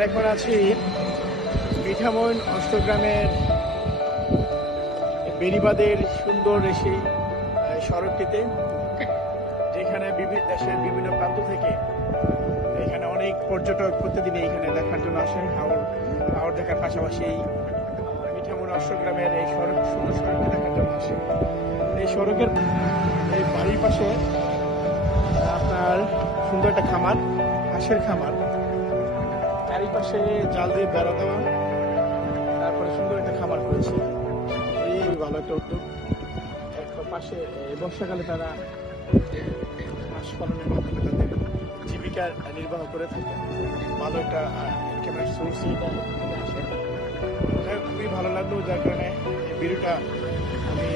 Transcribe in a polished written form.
আমরা এখন আছি মিঠামইন অষ্টগ্রামের বেড়িবাঁধের সুন্দর সেই সড়কটিতে, যেখানে দেশের বিভিন্ন প্রান্ত থেকে এখানে অনেক পর্যটক প্রতিদিন এখানে দেখার জন্য আসেন। হাওর দেখার পাশাপাশি এই মিঠামইন অষ্টগ্রামের এই সুন্দর সড়কটি দেখার জন্য আসে। এই সড়কের এই বাড়ির পাশে আপনার সুন্দর একটা খামার, হাঁসের খামার, চারিপাশে জাল দিয়ে বেড়া দেওয়া, তারপরে সুন্দর একটা খামার করেছে। এই ভালো একটা উদ্যোগ। পাশে বর্ষাকালে তারা হাঁস পালনের মাধ্যমে তাদের জীবিকা নির্বাহ করে থাকে। ভালো একটা ইনকামের সোর্স এটা আসে। খুবই ভালো লাগলো, যার কারণে এই ভিডিওটা আমি